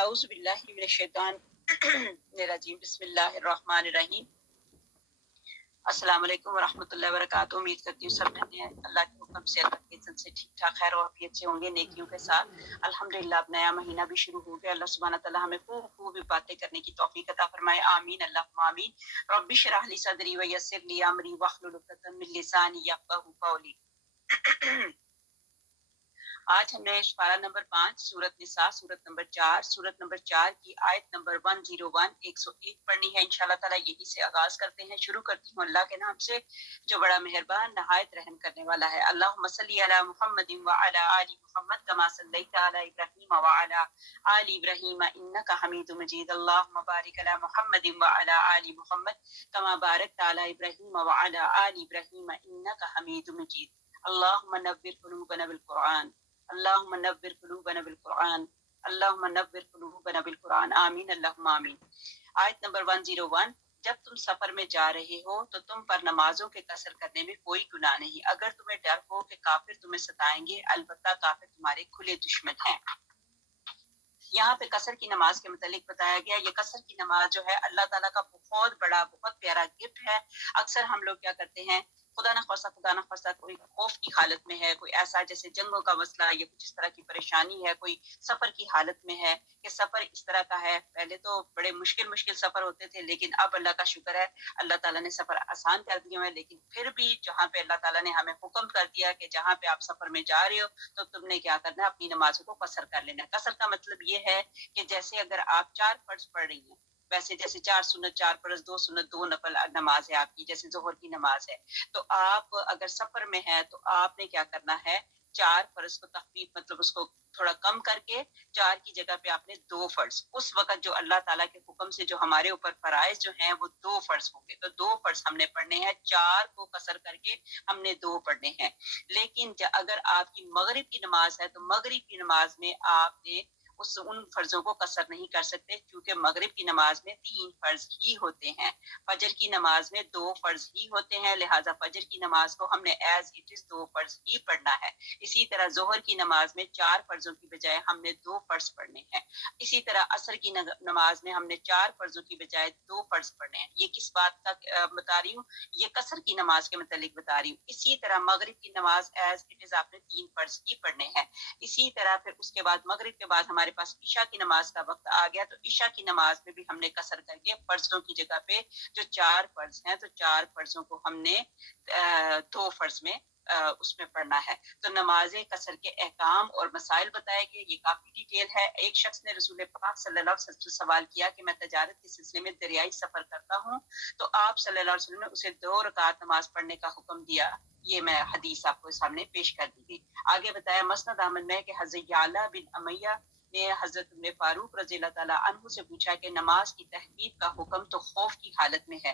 اعوذ باللہ من الشیطان الرجیم بسم اللہ الرحمن الرحیم السلام علیکم ورحمۃ اللہ وبرکاتہ۔ امید کرتی ہوں سب نے اللہ کے حکم سے اللہ کے اذن سے ٹھیک ٹھاک خیر و عافیت سے ہوں گے، نیکیوں کے ساتھ۔ الحمدللہ اب نیا مہینہ بھی شروع ہو گیا۔ اللہ سبحانہ تعالیٰ ہمیں خوب خوب باتیں کرنے کی توفیق عطا فرمائے، آمین اللہم آمین۔ رب اشرح لی صدری ویسر لی امری واحلل عقدۃ من لسانی یفقہوا قولی۔ آج ہم نے پارہ نمبر 5 سورت نساء سورت نمبر 4 سورت نمبر 4 کی آیت نمبر 101 پڑھنی ہے انشاءاللہ تعالی۔ یہی سے آغاز کرتے ہیں، شروع کرتی ہوں اللہ کے نام سے جو بڑا مہربان نہایت رحم کرنے والا ہے۔ اللہم صلی علی محمد وعلی آل محمد کما صلیت علی ابراہیم وعلی آل ابراہیم انک حمید مجید۔ اللہم بارک علی محمد وعلی آل محمد کما بارکت علی ابراہیم وعلی آل ابراہیم انک حمید مجید۔ اللہم نور قلوبنا بالقرآن، اللہم نور قلوبنا بالقرآن، اللہم نور قلوبنا بالقرآن، آمین اللہم آمین۔ آیت نمبر 101۔ جب تم سفر میں جا رہے ہو تو تم پر نمازوں کے قصر کرنے میں کوئی گناہ نہیں، اگر تمہیں ڈر ہو کہ کافر تمہیں ستائیں گے، البتہ کافر تمہارے کھلے دشمن ہیں۔ یہاں پہ قصر کی نماز کے متعلق بتایا گیا۔ یہ قصر کی نماز جو ہے اللہ تعالیٰ کا بہت بڑا بہت پیارا گفٹ ہے۔ اکثر ہم لوگ کیا کرتے ہیں، خدا نہ خواستہ کوئی خوف کی حالت میں ہے، کوئی ایسا جیسے جنگوں کا مسئلہ یا کچھ اس طرح کی پریشانی ہے، کوئی سفر کی حالت میں ہے کہ سفر اس طرح کا ہے۔ پہلے تو بڑے مشکل سفر ہوتے تھے، لیکن اب اللہ کا شکر ہے اللہ تعالیٰ نے سفر آسان کر دیے ہیں۔ لیکن پھر بھی جہاں پہ اللہ تعالیٰ نے ہمیں حکم کر دیا کہ جہاں پہ آپ سفر میں جا رہے ہو تو تم نے کیا کرنا ہے، اپنی نمازوں کو قصر کر لینا ہے۔ قصر کا مطلب یہ ہے کہ جیسے اگر آپ 4 فرض پڑھ رہی ہیں، ویسے جیسے 4 سنت 4 فرض 2 سنت 2 نفل نماز ہے آپ کی، جیسے ظہر کی نماز ہے، تو آپ اگر سفر میں ہے تو آپ نے کیا کرنا ہے، 4 فرض کو تخفیف مطلب اس کو تھوڑا کم کر کے 4 کی جگہ پہ آپ نے 2 فرض، اس وقت جو اللہ تعالیٰ کے حکم سے جو ہمارے اوپر فرائض جو ہیں وہ 2 فرض ہوں گے، تو 2 فرض ہم نے پڑھنے ہیں، 4 کو قصر کر کے ہم نے 2 پڑھنے ہیں۔ لیکن اگر آپ کی مغرب کی نماز ہے تو مغرب کی نماز میں آپ نے ان فرضوں کو قصر نہیں کر سکتے، کیونکہ مغرب کی نماز میں 3 فرض ہی ہوتے ہیں، فجر کی نماز میں 2 فرض ہی ہوتے ہیں، لہٰذا فجر کی نماز کو ہم نے ایز اٹ از 2 فرض ہی پڑھنا ہے۔ اسی طرح ظہر کی نماز میں 4 فرضوں کی بجائے ہم نے 2 فرض پڑھنے ہیں۔ اسی طرح عصر کی نماز میں ہم نے 4 فرضوں کی بجائے 2 فرض پڑھنے ہیں۔ یہ کس بات کا بتا رہی ہوں، یہ قصر کی نماز کے متعلق بتا رہی ہوں۔ اسی طرح مغرب کی نماز ایز اٹ از آپ نے 3 فرض ہی پڑھنے ہیں۔ اسی طرح پھر اس کے بعد مغرب کے بعد ہمارے پاس عشاء کی نماز کا وقت آ گیا، تو عشاء کی نماز میں بھی ہم نے قصر کر کے فرضوں کی جگہ پہ جو 4 فرض ہیں تو 4 فرضوں کو ہم نے 2 فرض میں اس میں پڑھنا ہے۔ تو نماز قصر کے احکام اور مسائل بتائے گئے، یہ کافی ڈیٹیل ہے۔ ایک شخص نے رسول پاک صلی اللہ علیہ وسلم سے سوال کیا کہ میں تجارت کے سلسلے میں دریائی سفر کرتا ہوں، تو آپ صلی اللہ علیہ وسلم نے اسے 2 رکعت نماز پڑھنے کا حکم دیا۔ یہ میں حدیث آپ کو سامنے پیش کر دی گئی۔ آگے بتایا مسند احمد میں کہ حضرت یعلا بن امیہ نے حضرت عمر فاروق رضی اللہ تعالیٰ عنہ سے پوچھا کہ نماز کی تحقیق کا حکم تو خوف کی حالت میں ہے،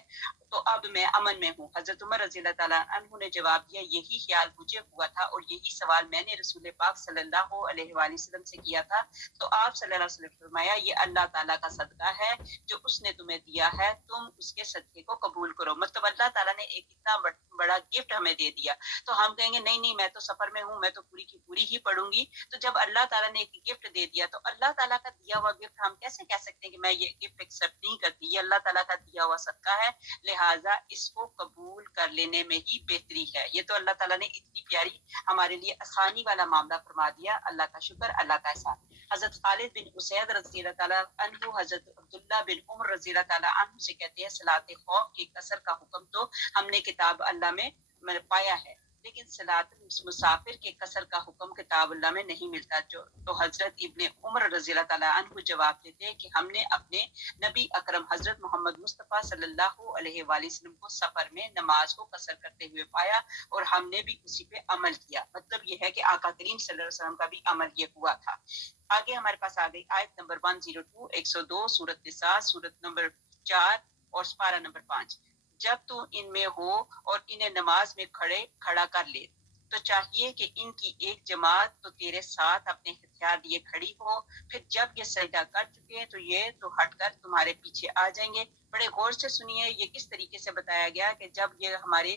تو اب میں امن میں ہوں۔ حضرت عمر رضی اللہ تعالیٰ عنہ نے جواب دیا، یہی خیال مجھے ہوا تھا اور یہی سوال میں نے رسول پاک صلی اللہ علیہ وآلہ وسلم سے کیا تھا، تو آپ صلی اللہ علیہ وسلم نے فرمایا، یہ اللہ تعالیٰ کا صدقہ ہے جو اس نے تمہیں دیا ہے، تم اس کے صدقے کو قبول کرو۔ مطلب اللہ تعالیٰ نے ایک اتنا بڑا گفٹ ہمیں دے دیا، تو ہم کہیں گے نہیں میں تو سفر میں ہوں، میں تو پوری کی پوری ہی پڑھوں گی۔ تو جب اللہ تعالیٰ نے ایک گفٹ دے دیا تو اللہ تعالیٰ کا دیا ہوا گفٹ ہم کیسے کہہ سکتے ہیں کہ میں یہ گفٹ ایکسیپٹ نہیں کرتی، یہ اللہ تعالیٰ کا دیا ہوا صدقہ ہے، لہٰذا اس کو قبول کر لینے میں ہی بہتری ہے۔ یہ تو اللہ تعالیٰ نے اتنی پیاری ہمارے لیے آسانی والا معاملہ فرما دیا، اللہ کا شکر، اللہ کا احسان۔ حضرت خالد بن اسید رضی اللہ تعالیٰ عنہ حضرت عبداللہ بن عمر رضی اللہ تعالیٰ عنہ سے کہتے ہیں، صلاۃ خوف کے قصر کا حکم تو ہم نے کتاب اللہ میں پایا ہے، لیکن صلاۃ مسافر کے قصر کا حکم کتاب اللہ میں نہیں ملتا۔ تو حضرت ابن عمر رضی اللہ تعالیٰ عنہ جواب دیتے ہیں کہ ہم نے اپنے نبی اکرم حضرت محمد مصطفیٰ صلی اللہ علیہ وآلہ وسلم کو سفر میں نماز کو قصر کرتے ہوئے پایا اور ہم نے بھی اسی پہ عمل کیا۔ مطلب یہ ہے کہ آقا کریم صلی اللہ علیہ وسلم کا بھی عمل یہ ہوا تھا۔ آگے ہمارے پاس آ گئی آیت نمبر 102 102 سورت نساء سورت نمبر 4 اور سپارہ نمبر 5۔ جب تو ان میں ہو اور انہیں نماز میں کھڑا کر لے تو چاہیے کہ ان کی ایک جماعت تو تیرے ساتھ اپنے ہتھیار لیے کھڑی ہو، پھر جب یہ سجدہ کر چکے تو یہ تو ہٹ کر تمہارے پیچھے آ جائیں گے۔ بڑے غور سے سنیے، یہ کس طریقے سے بتایا گیا کہ جب یہ ہمارے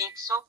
100,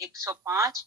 105।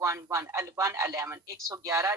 111,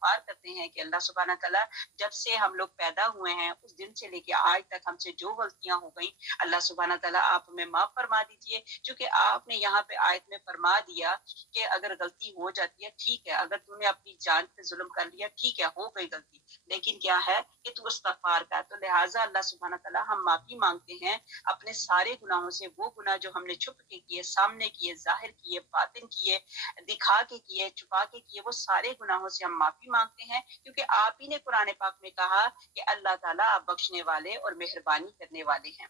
استغفار کرتے ہیں کہ اللہ سبحانہ تعالیٰ جب سے ہم لوگ پیدا ہوئے ہیں اس دن سے لے کے آج تک ہم سے جو غلطیاں ہو گئیں اللہ سبحانہ تعالیٰ آپ ہمیں معاف فرما دیجیے، چونکہ آپ نے یہاں پہ آیت میں فرما دیا کہ اگر غلطی ہو جاتی ہے ٹھیک ہے، اگر تم نے اپنی جان پہ ظلم کر لیا ٹھیک ہے، ہو گئی غلطی، لیکن کیا ہے کہ تو استغفار کا، تو لہٰذا اللہ سبحانہ تعالیٰ ہم معافی مانگتے ہیں اپنے سارے گناہوں سے، وہ گناہ جو ہم نے چھپ کے کیے، سامنے کیے، ظاہر کیے، باطن کیے، دکھا کے کیے، چھپا کے کیے، وہ سارے گناہوں سے ہم معافی مانگتے ہیں، کیونکہ آپ ہی نے قرآن پاک میں کہا کہ اللہ تعالیٰ آپ بخشنے والے اور مہربانی کرنے والے ہیں۔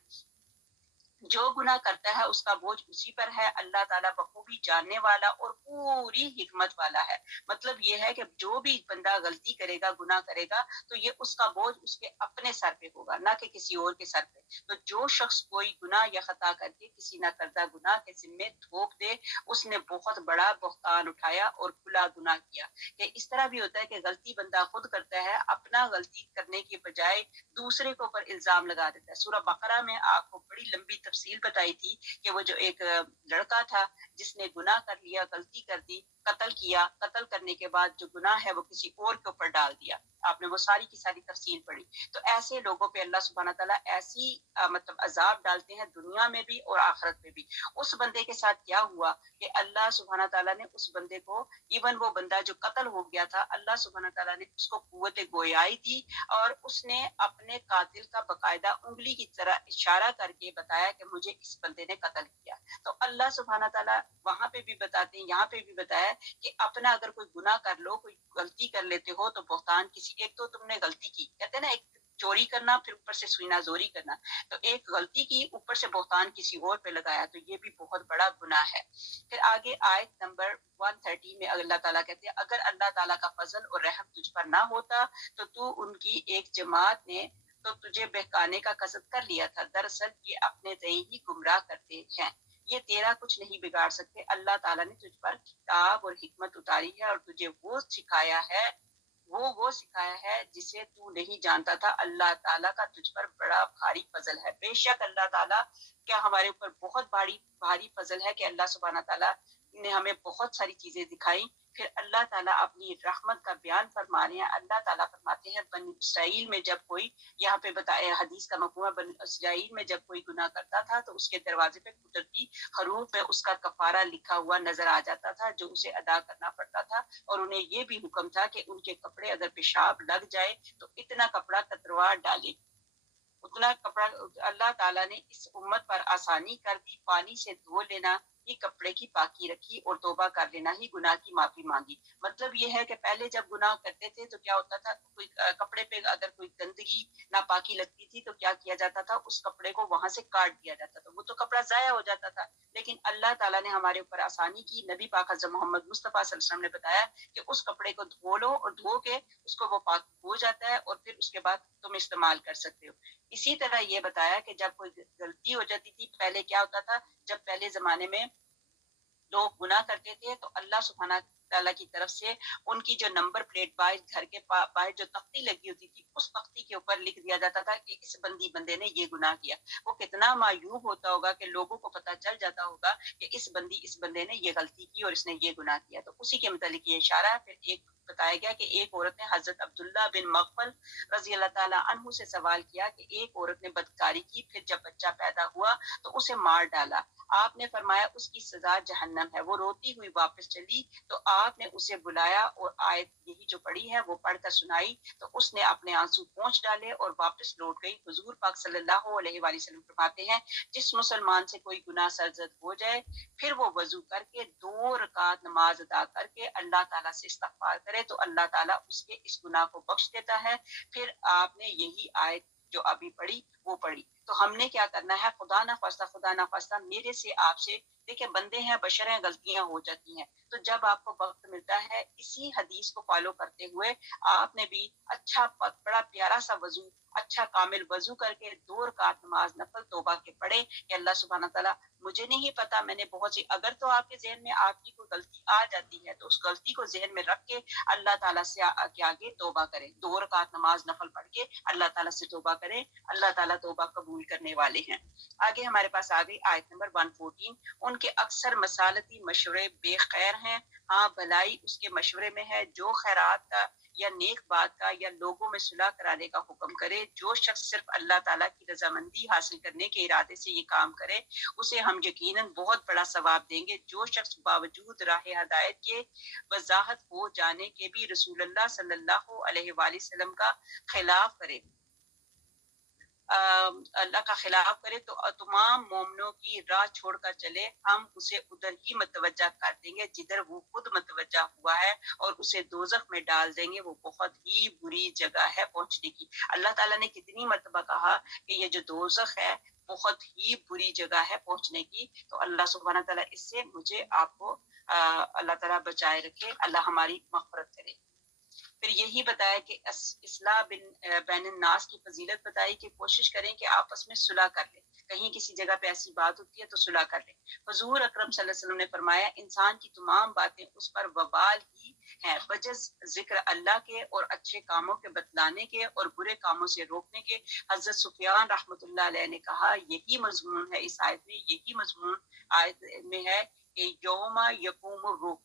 جو گناہ کرتا ہے اس کا بوجھ اسی پر ہے، اللہ تعالیٰ بخوبی جاننے والا اور پوری حکمت والا ہے۔ مطلب یہ ہے کہ جو بھی بندہ غلطی کرے گا، گناہ کرے گا، تو یہ اس کا بوجھ اس کے اپنے سر پہ ہوگا، نہ کہ کسی اور کے سر پہ۔ تو جو شخص کوئی گناہ یا خطا کر کے کسی نہ کردہ گناہ کے ذمے تھوپ دے، اس نے بہت بڑا بہتان اٹھایا اور کھلا گناہ کیا۔ کہ اس طرح بھی ہوتا ہے کہ غلطی بندہ خود کرتا ہے، اپنا غلطی کرنے کی بجائے دوسرے کے اوپر الزام لگا دیتا ہے۔ سورہ بقرہ میں آپ کو بڑی لمبی تفصیل بتائی تھی کہ وہ جو ایک لڑکا تھا جس نے گناہ کر لیا، غلطی کر دی، قتل کیا، قتل کرنے کے بعد جو گناہ ہے وہ کسی اور کے اوپر ڈال دیا، آپ نے وہ ساری کی ساری تفصیل پڑھی۔ تو ایسے لوگوں پہ اللہ سبحانہ تعالیٰ ایسی مطلب عذاب ڈالتے ہیں دنیا میں بھی اور آخرت میں بھی۔ اس بندے کے ساتھ کیا ہوا کہ اللہ سبحانہ تعالیٰ نے اس بندے کو، ایون وہ بندہ جو قتل ہو گیا تھا، اللہ سبحانہ تعالیٰ نے اس کو قوت گویائی دی اور اس نے اپنے قاتل کا باقاعدہ انگلی کی طرح اشارہ کر کے بتایا کہ مجھے اس بندے نے قتل کیا۔ تو اللہ سبحانہ تعالیٰ وہاں پہ بھی بتاتے ہیں، یہاں پہ بھی بتایا کہ اپنا اگر کوئی گناہ کر لو، کوئی غلطی کر لیتے ہو تو بہتان کسی، ایک تو تم نے غلطی کی، کہتے ہیں نا ایک چوری کرنا پھر اوپر سے سوئی نازوری کرنا، تو ایک غلطی کی اوپر سے بہتان کسی اور پہ لگایا، تو یہ بھی بہت بڑا گناہ ہے۔ پھر آگے آیت نمبر 130 میں اللہ تعالیٰ کہتے ہیں اگر اللہ تعالیٰ کا فضل اور رحم تجھ پر نہ ہوتا تو ان کی ایک جماعت نے تو تجھے بہکانے کا قصد کر لیا تھا، دراصل یہ اپنے تئیں ہی گمراہ کرتے ہیں، یہ تیرا کچھ نہیں بگاڑ سکتے۔ اللہ تعالیٰ نے تجھ پر کتاب اور حکمت اتاری ہے اور تجھے وہ سکھایا ہے جسے تو نہیں جانتا تھا۔ اللہ تعالیٰ کا تجھ پر بڑا بھاری فضل ہے۔ بے شک اللہ تعالیٰ کیا ہمارے اوپر بہت بھاری فضل ہے کہ اللہ سبحانہ تعالیٰ نے ہمیں بہت ساری چیزیں دکھائی۔ پھر اللہ تعالیٰ اپنی رحمت کا بیان فرما رہے ہیں۔ اللہ تعالیٰ فرماتے ہیں بنی اسرائیل میں جب کوئی، یہاں پہ بتایا حدیث کا مفہوم، بنی اسرائیل میں جب کوئی گناہ کرتا تھا تو اس کے دروازے پہ قدرتی حروف میں اس کا کفارہ لکھا ہوا نظر آ جاتا تھا جو اسے ادا کرنا پڑتا تھا، اور انہیں یہ بھی حکم تھا کہ ان کے کپڑے اگر پیشاب لگ جائے تو اتنا کپڑا کتروا ڈالے، اتنا کپڑا۔ اللہ تعالیٰ نے اس امت پر آسانی کر دی، پانی سے دھو لینا ہی کپڑے کی پاکی رکھی اور توبہ کر لینا ہی گناہ کی معافی مانگی۔ مطلب یہ ہے کہ پہلے جب گناہ کرتے تھے تو کیا ہوتا تھا، کوئی کپڑے پہ اگر کوئی گندگی ناپاکی لگتی تھی تو کیا کیا جاتا تھا، اس کپڑے کو وہاں سے کاٹ دیا جاتا تھا، وہ تو کپڑا ضائع ہو جاتا تھا۔ لیکن اللہ تعالیٰ نے ہمارے اوپر آسانی کی، نبی پاک حضرت محمد مصطفیٰ صلی اللہ علیہ وسلم نے بتایا کہ اس کپڑے کو دھو لو اور دھو کے اس کو وہ پاک ہو جاتا ہے اور پھر اس کے بعد تم استعمال کر سکتے ہو۔ اسی طرح یہ بتایا کہ جب کوئی غلطی ہو جاتی تھی، پہلے کیا ہوتا تھا، جب پہلے زمانے میں لوگ گناہ کرتے تھے تو اللہ سبحانہ تعالیٰ کی طرف سے ان کی جو نمبر پلیٹ باہر گھر کے باہر جو تختی لگی ہوتی تھی، اس تختی کے اوپر لکھ دیا جاتا تھا کہ اس بندے نے یہ گناہ کیا۔ وہ کتنا معیوب ہوتا ہوگا کہ لوگوں کو پتہ چل جاتا ہوگا کہ اس بندے نے یہ غلطی کی اور اس نے یہ گناہ کیا۔ تو اسی کے متعلق یہ اشارہ ہے۔ پھر ایک بتایا گیا کہ ایک عورت نے حضرت عبداللہ بن مغفل رضی اللہ تعالیٰ عنہ سے سوال کیا کہ ایک عورت نے بدکاری کی، پھر جب بچہ پیدا ہوا تو اسے مار ڈالا، آپ نے فرمایا اس کی سزا جہنم ہے۔ وہ روتی ہوئی واپس چلی تو آپ نے اسے بلایا اور آیت یہی جو پڑھی ہے وہ پڑھ کر سنائی، تو اس نے اپنے آنسو پونچھ ڈالے اور واپس لوٹ گئی۔ حضور پاک صلی اللہ علیہ وآلہ وسلم فرماتے ہیں جس مسلمان سے کوئی گناہ سرزد ہو جائے پھر وہ وضو کر کے 2 رکعت نماز ادا کر کے اللہ تعالیٰ سے استغفار کرے تو اللہ تعالیٰ اس کے اس گناہ کو بخش دیتا ہے۔ پھر آپ نے یہی آیت جو ابھی پڑھی وہ پڑھی۔ تو ہم نے کیا کرنا ہے، خدا نہ خواستہ میرے سے آپ سے، دیکھیں بندے ہیں، بشر ہیں، غلطیاں ہو جاتی ہیں، تو جب آپ کو وقت ملتا ہے اسی حدیث کو فالو کرتے ہوئے آپ نے بھی اچھا بڑا پیارا سا وضو، اچھا کامل وضو کر کے 2 رکعت نماز نفل توبہ کے پڑھے کہ اللہ سبحانہ تعالیٰ مجھے نہیں پتا، میں نے بہت سی، اگر تو آپ کے ذہن میں آپ کی کوئی غلطی آ جاتی ہے تو اس غلطی کو ذہن میں رکھ کے اللہ تعالیٰ سے کے آگے توبہ کریں، 2 رکعت نماز نفل پڑھ کے اللہ تعالیٰ سے توبہ کریں، اللہ تعالیٰ تعالیٰ توبہ قبول کرنے والے ہیں۔ آگے ہمارے پاس آ گئی آیت نمبر 114، ان کے اکثر مسالتی مشورے بے خیر ہیں، ہاں بھلائی اس کے مشورے میں ہے، جو خیرات کا یا نیک بات کا یا لوگوں میں صلح کرانے کا حکم کرے۔ جو شخص صرف اللہ تعالیٰ کی رضامندی حاصل کرنے کے ارادے سے یہ کام کرے اسے ہم یقیناً بہت بڑا ثواب دیں گے۔ جو شخص باوجود راہ ہدایت کے وضاحت ہو جانے کے بھی رسول اللہ صلی اللہ علیہ وآلہ وسلم کا خلاف کرے، اللہ کا خلاف کرے تو تمام مومنوں کی راہ چھوڑ کر چلے، ہم اسے ادھر ہی متوجہ کر دیں گے جدھر وہ خود متوجہ ہوا ہے، اور اسے دوزخ میں ڈال دیں گے، وہ بہت ہی بری جگہ ہے پہنچنے کی۔ اللہ تعالیٰ نے کتنی مرتبہ کہا کہ یہ جو دوزخ ہے بہت ہی بری جگہ ہے پہنچنے کی، تو اللہ سبحانہ تعالیٰ اس سے مجھے آپ کو اللہ تعالیٰ بچائے رکھے، اللہ ہماری مغفرت کرے۔ پھر یہی بتایا کہ اصلاح بین الناس کی فضیلت بتائی کہ کوشش کریں کہ آپس میں صلح کر لیں، کہیں کسی جگہ پہ ایسی بات ہوتی ہے تو صلح کر لیں۔ حضور اکرم صلی اللہ علیہ وسلم نے فرمایا انسان کی تمام باتیں اس پر وبال ہی ہیں بجز ذکر اللہ کے اور اچھے کاموں کے بتلانے کے اور برے کاموں سے روکنے کے۔ حضرت سفیان رحمۃ اللہ علیہ نے کہا یہی مضمون ہے اس آیت میں، یہی مضمون آیت میں ہے کہ یوم یقوم الروح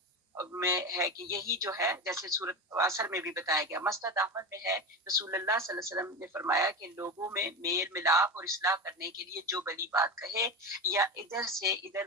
میں ہے کہ یہی جو ہے جیسے سورۃ اثر میں بھی بتایا گیا۔ مسند احمد میں ہے رسول اللہ صلی اللہ علیہ وسلم نے فرمایا کہ لوگوں میں میل ملاپ اور اصلاح کرنے کے لیے جو بلی بات کہے یا ادھر سے ادھر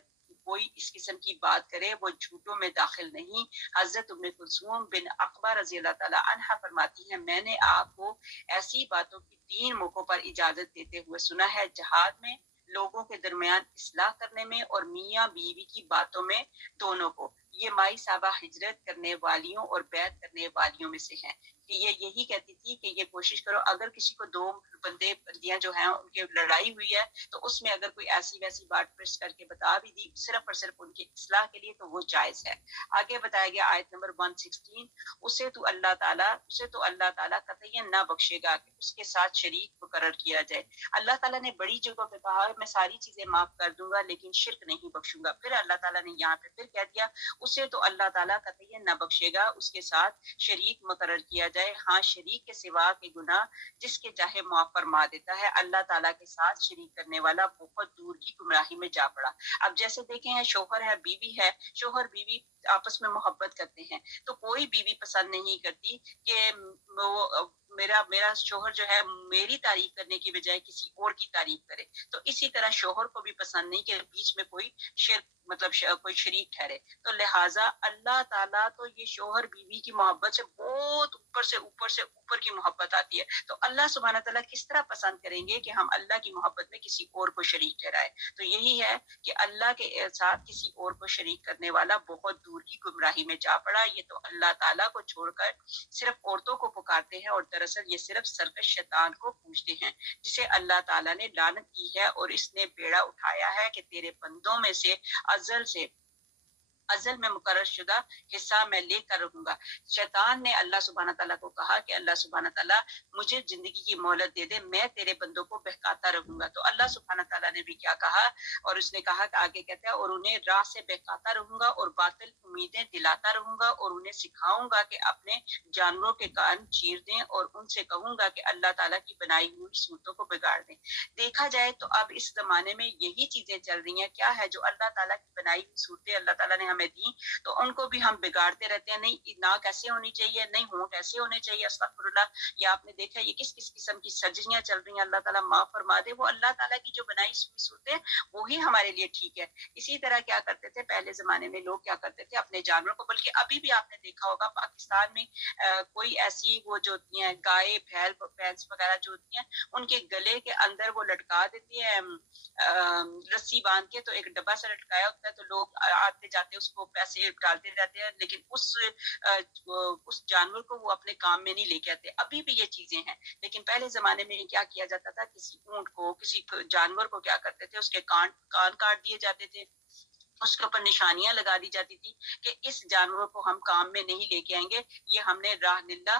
کوئی اس قسم کی بات کرے وہ جھوٹوں میں داخل نہیں۔ حضرت ام کلثوم بن عقبہ رضی اللہ تعالی عنہا فرماتی ہیں میں نے آپ کو ایسی باتوں کی 3 موقعوں پر اجازت دیتے ہوئے سنا ہے، جہاد میں، لوگوں کے درمیان اصلاح کرنے میں، اور میاں بیوی کی باتوں میں، دونوں کو۔ یہ مائی صاحبہ ہجرت کرنے والیوں اور بیعت کرنے والیوں میں سے ہیں کہ یہ یہی کہتی تھی کہ یہ کوشش کرو اگر کسی کو 2 بندیاں جو ہیں ان کی لڑائی ہوئی ہے تو اس میں اگر کوئی ایسی ویسی بات پرس کر کے بتا بھی دی صرف اور صرف ان کی اصلاح کے لیے تو وہ جائز ہے۔ آگے بتایا گیا آیت نمبر 116، اسے تو اللہ تعالیٰ قطعاً نہ بخشے گا کہ اس کے ساتھ شریک مقرر کیا جائے۔ اللہ تعالیٰ نے بڑی جگہوں پہ کہا میں ساری چیزیں معاف کر دوں گا لیکن شرک نہیں بخشوں گا، پھر اللہ تعالیٰ نے یہاں پہ پھر کہہ دیا اسے تو اللہ تعالیٰ قطعاً نہ بخشے گا اس کے ساتھ شریک مقرر کیا جائے، ہاں شریک کے سوا کے گناہ جس کے چاہے معاف فرما دیتا ہے۔ اللہ تعالیٰ کے ساتھ شریک کرنے والا بہت دور کی گمراہی میں جا پڑا۔ اب جیسے دیکھیں ہیں شوہر ہے بیوی ہے، شوہر بیوی آپس میں محبت کرتے ہیں تو کوئی بیوی پسند نہیں کرتی کہ وہ میرا شوہر جو ہے میری تعریف کرنے کی بجائے کسی اور کی تعریف کرے، تو اسی طرح شوہر کو بھی پسند نہیں کہ بیچ میں کوئی شرک کوئی شریک ٹھہرے۔ تو لہٰذا اللہ تعالیٰ تو یہ شوہر بیوی کی محبت سے بہت اوپر کی محبت آتی ہے، تو اللہ سبحانہ تعالیٰ کس طرح پسند کریں گے کہ ہم اللہ کی محبت میں کسی اور کو شریک ٹھہرائے؟ تو یہی ہے کہ اللہ کے ساتھ کسی اور کو شریک کرنے والا بہت دور کی گمراہی میں جا پڑا۔ یہ تو اللہ تعالیٰ کو چھوڑ کر صرف عورتوں کو پکارتے ہیں اور دراصل یہ صرف سرکش شیطان کو پوجتے ہیں جسے اللہ تعالیٰ نے لعنت کی ہے اور اس نے بیڑا اٹھایا ہے کہ تیرے بندوں میں سے ازل میں مقرر شدہ حصہ میں لے کر رہوں گا۔ شیطان نے اللہ سبحانہ تعالیٰ کو کہا کہ اللہ سبحانہ تعالیٰ مجھے زندگی کی مہلت دے دے، میں تیرے بندوں کو بہکاتا رہوں گا۔ تو اللہ سبحانہ تعالیٰ نے بھی کیا کہا، اور اس نے کہا کہ آگے کہتا ہے اور انہیں راہ سے بہکاتا رہوں گا اور باطل امیدیں دلاتا رہوں گا، اور انہیں سکھاؤں گا کہ اپنے جانوروں کے کان چیر دیں اور ان سے کہوں گا کہ اللہ تعالیٰ کی بنائی ہوئی صورتوں کو بگاڑ دیں۔ دیکھا جائے تو اب اس زمانے میں یہی چیزیں چل رہی ہیں، کیا ہے جو اللہ تعالیٰ کی بنائی ہوئی صورتیں اللہ تعالیٰ نے ہمیں دی تو ان کو بھی ہم بگاڑتے رہتے ہیں، نہیں ناک ایسے ہونی چاہیے، نہیں ہونٹ ایسے ہونے چاہیے، استغفر اللہ۔ یا آپ نے دیکھا یہ کس قسم کی سرجریاں چل رہی ہیں، اللہ تعالیٰ معاف فرما دے۔ وہ اللہ تعالیٰ کی جو بنائی ہوئی صورتیں وہی ہمارے لیے ٹھیک ہے۔ اسی طرح کیا کرتے تھے پہلے زمانے میں لوگ، کیا کرتے تھے اپنے جانوروں کو، بلکہ ابھی بھی آپ نے دیکھا ہوگا پاکستان میں کوئی ایسی وہ جو ہوتی ہیں گائے بھینس وغیرہ جو ہوتی ہیں ان کے گلے کے اندر وہ لٹکا دیتی ہیں رسی باندھ کے، تو ایک ڈبہ سے لٹکایا ہوتا ہے تو لوگ آتے جاتے اس کو پیسے ڈالتے رہتے ہیں، لیکن اس جانور کو وہ اپنے کام میں نہیں لے کے آتے۔ ابھی بھی یہ چیزیں ہیں، لیکن پہلے زمانے میں کیا کیا جاتا تھا، کسی اونٹ کو کسی جانور کو کیا کرتے تھے اس کے کان کاٹ دیے جاتے تھے، اس کے اوپر نشانیاں لگا دی جاتی تھی کہ اس جانور کو ہم کام میں نہیں لے کے آئیں گے، یہ ہم نے راہ نلہ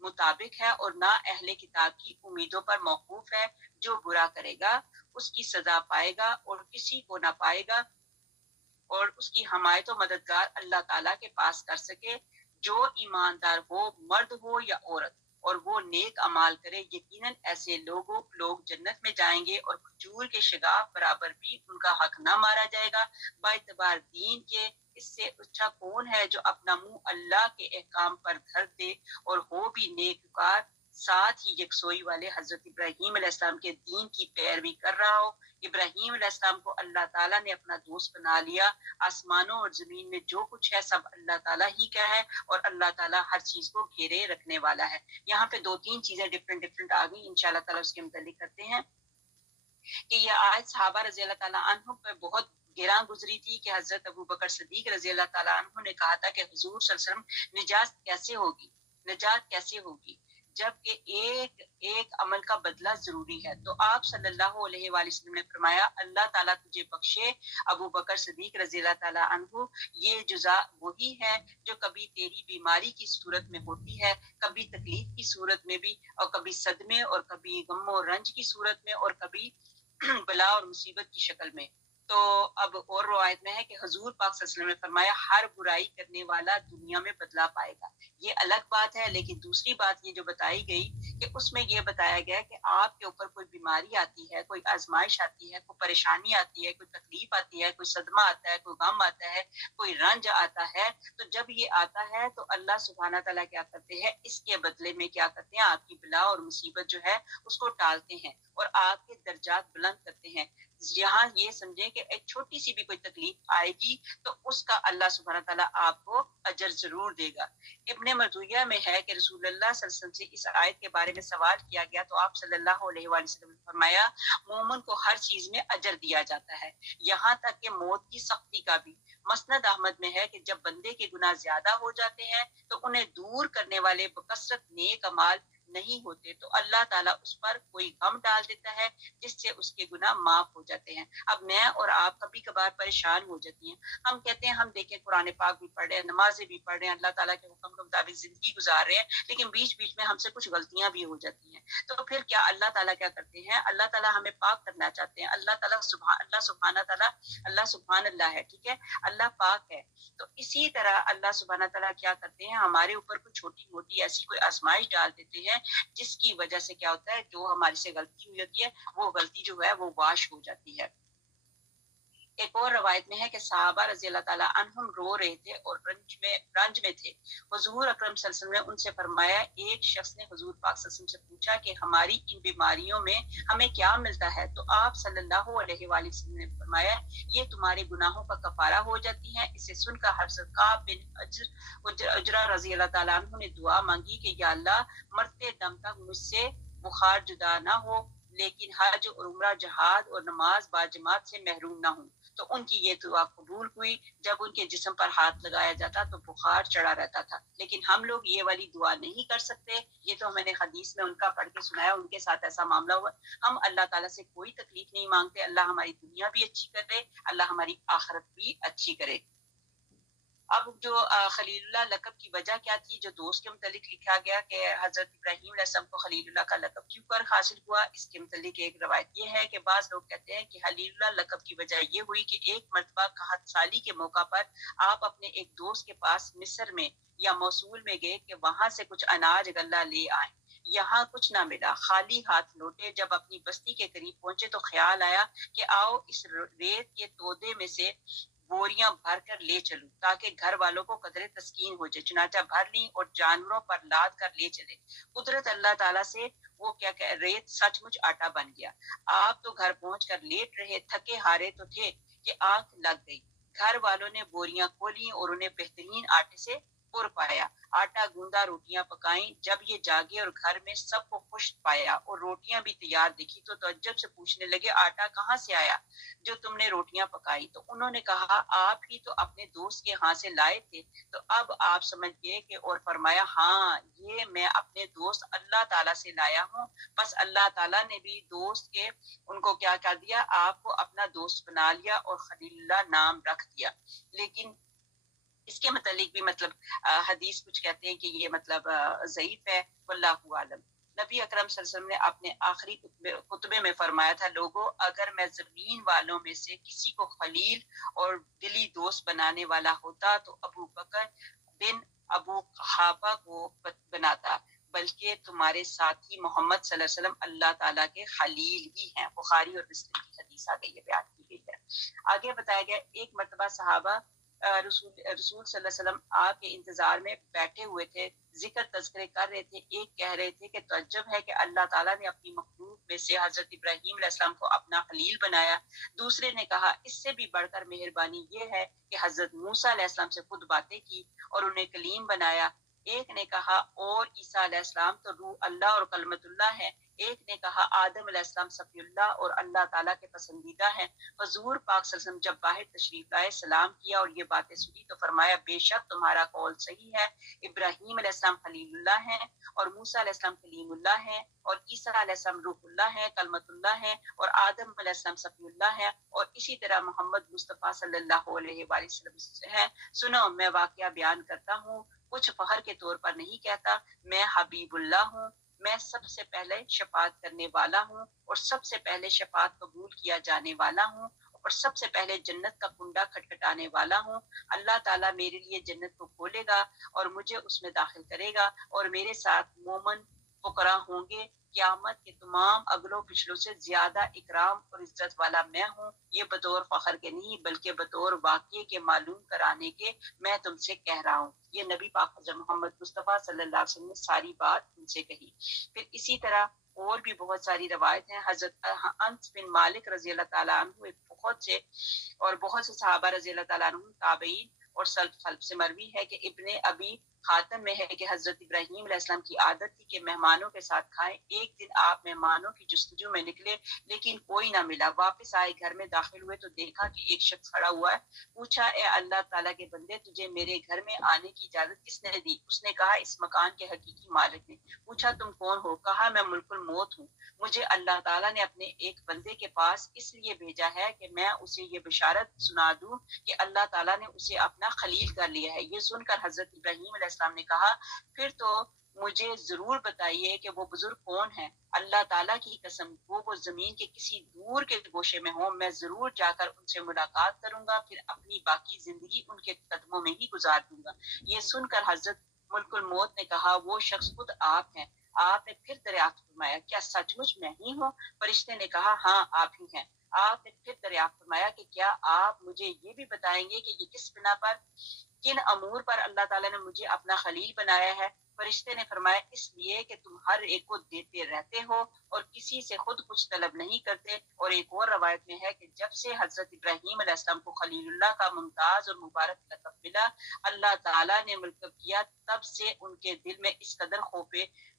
مطابق ہے اور نہ اہل کتاب کی امیدوں پر موقوف ہے۔ جو برا کرے گا اس کی سزا پائے گا اور کسی کو نہ پائے گا اور اس کی حمایت و مددگار اللہ تعالیٰ کے پاس کر سکے۔ جو ایماندار ہو، مرد ہو یا عورت، اور وہ نیک اعمال کرے، یقیناً ایسے لوگ جنت میں جائیں گے اور کھجور کے شگاف برابر بھی ان کا حق نہ مارا جائے گا۔ با اعتبار دین کے اس سے اچھا کون ہے جو اپنا منہ اللہ کے احکام پر دھر دے اور ہو بھی نیکوکار، ساتھ ہی یکسوئی والے حضرت ابراہیم علیہ السلام کے دین کی پیروی کر رہا ہو۔ ابراہیم علیہ السلام کو اللہ تعالیٰ نے اپنا دوست بنا لیا۔ آسمانوں اور زمین میں جو کچھ ہے سب اللہ تعالیٰ ہی کا ہے اور اللہ تعالیٰ ہر چیز کو گھیرے رکھنے والا ہے۔ یہاں پہ 2-3 چیزیں ڈفرنٹ آ گئی، انشاءاللہ تعالیٰ اس کے متعلق کرتے ہیں کہ یہ آیت صحابہ رضی اللہ تعالیٰ عنہ پہ بہت گراں گزری تھی کہ حضرت ابو بکر صدیق رضی اللہ تعالیٰ عنہ نے کہا تھا کہ حضور صلی اللہ علیہ وسلم نجات کیسے ہوگی جبکہ ایک عمل کا بدلہ ضروری ہے۔ تو آپ صلی اللہ علیہ وآلہ وسلم نے فرمایا اللہ تعالیٰ تجھے بخشے ابو بکر صدیق رضی اللہ تعالیٰ عنہ، یہ جزا وہی ہے جو کبھی تیری بیماری کی صورت میں ہوتی ہے، کبھی تکلیف کی صورت میں بھی، اور کبھی صدمے اور کبھی غم و رنج کی صورت میں، اور کبھی بلا اور مصیبت کی شکل میں۔ تو اب اور روایت میں ہے کہ حضور پاک صلی اللہ علیہ وسلم نے فرمایا ہر برائی کرنے والا دنیا میں بدلہ پائے گا۔ یہ الگ بات ہے، لیکن دوسری بات یہ جو بتائی گئی کہ اس میں یہ بتایا گیا کہ آپ کے اوپر کوئی بیماری آتی ہے، کوئی آزمائش آتی ہے، کوئی پریشانی آتی ہے، کوئی تکلیف آتی ہے، کوئی صدمہ آتا ہے، کوئی غم آتا ہے، کوئی رنج آتا ہے، تو جب یہ آتا ہے تو اللہ سبحانہ تعالیٰ کیا کرتے ہیں، اس کے بدلے میں کیا کرتے ہیں، آپ کی بلا اور مصیبت جو ہے اس کو ٹالتے ہیں اور آپ کے درجات بلند کرتے ہیں۔ یہاں یہ سمجھیں کہ ایک چھوٹی سی بھی کوئی تکلیف آئے گی تو اس کا اللہ سبحانہ تعالیٰ آپ کو اجر ضرور دے گا۔ ابن مردویہ میں ہے کہ رسول اللہ صلی اللہ علیہ وسلم سے اس آیت کے بارے میں سوال کیا گیا تو آپ صلی اللہ علیہ وآلہ وسلم نے فرمایا مومن کو ہر چیز میں اجر دیا جاتا ہے، یہاں تک کہ موت کی سختی کا بھی۔ مسند احمد میں ہے کہ جب بندے کے گناہ زیادہ ہو جاتے ہیں تو انہیں دور کرنے والے بکثرت نیک اعمال نہیں ہوتے تو اللہ تعالیٰ اس پر کوئی غم ڈال دیتا ہے جس سے اس کے گناہ معاف ہو جاتے ہیں۔ اب میں اور آپ کبھی کبھار پریشان ہو جاتی ہیں، ہم کہتے ہیں ہم دیکھیں قرآن پاک بھی پڑھ رہے ہیں، نمازیں بھی پڑھ رہے ہیں، اللہ تعالیٰ کے حکم کے مطابق زندگی گزار رہے ہیں، لیکن بیچ بیچ میں ہم سے کچھ غلطیاں بھی ہو جاتی ہیں۔ تو پھر کیا اللہ تعالیٰ کیا کرتے ہیں، اللہ تعالیٰ ہمیں پاک کرنا چاہتے ہیں۔ اللہ سبحانہ تعالیٰ اللہ سبحان اللہ ہے، ٹھیک ہے، اللہ پاک ہے۔ تو اسی طرح اللہ سبحانہ تعالیٰ کیا کرتے ہیں، ہمارے اوپر کوئی چھوٹی موٹی ایسی کوئی آزمائش ڈال دیتے ہیں جس کی وجہ سے کیا ہوتا ہے، جو ہمارے سے غلطی ہوئی ہوتی ہے وہ غلطی جو ہے وہ واش ہو جاتی ہے۔ ایک اور روایت میں ہے کہ صحابہ رضی اللہ تعالیٰ عنہم رو رہے تھے اور رنج میں تھے۔ حضور اکرم صلی اللہ علیہ وسلم نے ان سے فرمایا، ایک شخص نے حضور پاک صلی اللہ علیہ وسلم سے پوچھا کہ ہماری ان بیماریوں میں ہمیں کیا ملتا ہے، تو آپ صلی اللہ علیہ وآلہ وسلم نے فرمایا یہ تمہارے گناہوں کا کفارہ ہو جاتی ہیں۔ اسے سن کر حضرت کعب بن عجرہ رضی اللہ تعالیٰ عنہ نے دعا مانگی کہ یا اللہ مرتے دم تک مجھ سے بخار جدا نہ ہو، لیکن حج اور عمرہ، جہاد اور نماز باجماعت سے محروم نہ ہوں۔ تو ان کی یہ دعا قبول ہوئی۔ جب ان کے جسم پر ہاتھ لگایا جاتا تو بخار چڑھا رہتا تھا، لیکن ہم لوگ یہ والی دعا نہیں کر سکتے۔ یہ تو میں نے حدیث میں ان کا پڑھ کے سنایا، ان کے ساتھ ایسا معاملہ ہوا۔ ہم اللہ تعالیٰ سے کوئی تکلیف نہیں مانگتے، اللہ ہماری دنیا بھی اچھی کرے، اللہ ہماری آخرت بھی اچھی کرے۔ اب جو خلیل اللہ لقب کی وجہ کیا تھی، جو دوست کے متعلق لکھا گیا کہ حضرت ابراہیم علیہ السلام کو خلیل اللہ کا لقب کیوں کر حاصل ہوا، اس کے متعلق ایک روایت یہ ہے کہ بعض لوگ کہتے ہیں کہ خلیل اللہ لقب کی وجہ یہ ہوئی کہ ایک مرتبہ قحط سالی کے موقع پر آپ اپنے ایک دوست کے پاس مصر میں یا موصول میں گئے کہ وہاں سے کچھ اناج غلہ لے آئیں۔ یہاں کچھ نہ ملا، خالی ہاتھ لوٹے۔ جب اپنی بستی کے قریب پہنچے تو خیال آیا کہ آؤ اس ریت کے تودے میں سے بوریاں بھر کر لے چلوں تاکہ گھر والوں کو قدرے تسکین ہو جائے۔ چنانچہ بھر لیں اور جانوروں پر لاد کر لے چلے۔ قدرت اللہ تعالیٰ سے وہ کیا کہ ریت سچ مچ آٹا بن گیا۔ آپ تو گھر پہنچ کر لیٹ رہے، تھکے ہارے تو تھے کہ آنکھ لگ گئی۔ گھر والوں نے بوریاں کھولیں اور انہیں بہترین آٹے سے پر پایا، آٹا گوندا، روٹیاں پکائیں۔ جب یہ جاگے اور گھر میں سب کو خشک پایا اور روٹیاں بھی تیار دیکھی تو تعجب سے پوچھنے لگے آٹا کہاں سے آیا جو تم نے روٹیاں پکائی؟ تو انہوں نے کہا آپ ہی تو اپنے دوست کے ہاں سے لائے تھے۔ تو اب آپ سمجھ گئے کہ، اور فرمایا ہاں یہ میں اپنے دوست اللہ تعالیٰ سے لایا ہوں۔ بس اللہ تعالیٰ نے بھی دوست کے ان کو کیا کر دیا، آپ کو اپنا دوست بنا لیا اور خلیل اللہ نام رکھ دیا۔ لیکن اس کے متعلق بھی مطلب حدیث کچھ کہتے ہیں کہ یہ مطلب ضعیف ہے، واللہ عالم۔ نبی اکرم صلی اللہ علیہ وسلم نے اپنے آخری خطبے میں فرمایا تھا، لوگوں اگر میں زمین والوں میں سے کسی کو خلیل اور دلی دوست بنانے والا ہوتا تو ابو بکر بن ابو قحافہ کو بناتا، بلکہ تمہارے ساتھی محمد صلی اللہ علیہ وسلم اللہ تعالیٰ کے خلیل ہی ہیں۔ بخاری اور مسلم کی حدیث آگے یہ بیان کی گئی ہے۔ آگے بتایا گیا ایک مرتبہ صحابہ رسول صلی اللہ علیہ وسلم آپ کے انتظار میں بیٹھے ہوئے تھے، ذکر تذکرے کر رہے تھے۔ ایک کہہ رہے تھے کہ تعجب ہے کہ اللہ تعالیٰ نے اپنی مخلوق میں سے حضرت ابراہیم علیہ السلام کو اپنا خلیل بنایا۔ دوسرے نے کہا اس سے بھی بڑھ کر مہربانی یہ ہے کہ حضرت موسیٰ علیہ السلام سے خود باتیں کی اور انہیں کلیم بنایا۔ ایک نے کہا اور عیسیٰ علیہ السلام تو روح اللہ اور کلمت اللہ ہے۔ ایک نے کہا آدم علیہ السلام صفی اللہ اور اللہ تعالیٰ کے پسندیدہ ہیں۔ حضور پاک صلی اللہ علیہ وسلم جب باہر تشریف لائے، سلام کیا اور یہ باتیں سنی تو فرمایا بے شک تمہارا قول صحیح ہے، ابراہیم علیہ السلام خلیل اللہ ہیں اور موسیٰ علیہ السلام کلیم اللہ ہیں اور عیسیٰ علیہ السلام روح اللہ ہیں، کلمت اللہ ہیں اور آدم علیہ السلام صفی اللہ ہیں اور اسی طرح محمد مصطفیٰ صلی اللہ علیہ وآلہ وسلم ہیں۔ سنو میں واقعہ بیان کرتا ہوں، کچھ فخر کے طور پر نہیں کہتا، میں حبیب اللہ ہوں، میں سب سے پہلے شفاعت کرنے والا ہوں اور سب سے پہلے شفاعت قبول کیا جانے والا ہوں اور سب سے پہلے جنت کا کنڈا کھٹکھٹانے والا ہوں۔ اللہ تعالیٰ میرے لیے جنت کو کھولے گا اور مجھے اس میں داخل کرے گا اور میرے ساتھ مومن فقراء ہوں گے۔ قیامت کے تمام اگلوں پچھلوں سے زیادہ اکرام اور عزت والا میں ہوں۔ یہ بطور فخر کے نہیں بلکہ بطور واقعے کے معلوم کرانے کے میں تم سے کہہ رہا ہوں۔ یہ نبی پاک حضرت محمد مصطفیٰ صلی اللہ علیہ وسلم نے ساری بات ان سے کہی۔ پھر اسی طرح اور بھی بہت ساری روایت ہیں۔ حضرت انس بن مالک رضی اللہ تعالیٰ عنہ ایک بہت سے صحابہ رضی اللہ تعالیٰ عنہ تابعین اور سلف خلف سے مروی ہے کہ ابن ابی خاتم میں ہے کہ حضرت ابراہیم علیہ السلام کی عادت تھی کہ مہمانوں کے ساتھ کھائیں۔ ایک دن آپ مہمانوں کی جستجو میں نکلے لیکن کوئی نہ ملا، واپس آئے، گھر میں داخل ہوئے تو دیکھا کہ ایک شخص کھڑا ہوا ہے۔ پوچھا اے اللہ تعالیٰ کے بندے تجھے میرے گھر میں آنے کی اجازت کس نے دی؟ اس نے کہا اس مکان کے حقیقی مالک نے۔ پوچھا تم کون ہو؟ کہا میں ملک الموت ہوں، مجھے اللہ تعالیٰ نے اپنے ایک بندے کے پاس اس لیے بھیجا ہے کہ میں اسے یہ بشارت سنا دوں کہ اللہ تعالیٰ نے اسے اپنا خلیل کر لیا ہے۔ یہ سن کر حضرت ابراہیم علیہ السلام نے کہا پھر تو مجھے ضرور بتائیے کہ وہ بزرگ کون ہے۔ اللہ تعالیٰ کی قسم وہ زمین کے کسی دور کے گوشے میں ہوں، میں ضرور جا کر ان سے ملاقات کروں گا، پھر اپنی باقی زندگی ان کے قدموں میں ہی گزار دوں گا۔ یہ سن کر حضرت ملک الموت نے کہا وہ شخص خود آپ ہیں۔ آپ نے پھر دریافت فرمایا کیا سچ مچ میں ہی ہوں؟ فرشتے نے کہا ہاں آپ ہی ہیں۔ آپ نے پھر دریافت فرمایا کہ کیا آپ مجھے یہ بھی بتائیں گے کہ یہ کس بنا پر، کن امور پر اللہ تعالیٰ نے مجھے اپنا خلیل بنایا ہے؟ فرشتے نے فرمایا اس لیے کہ تم ہر ایک کو دیتے رہتے ہو اور کسی سے خود کچھ طلب نہیں کرتے۔ اور ایک اور روایت میں ہے کہ جب سے حضرت ابراہیم علیہ السلام کو خلیل اللہ کا ممتاز اور مبارک لقب ملا، اللہ تعالیٰ نے ملتب کیا، تب سے ان کے دل میں اس قدر خوف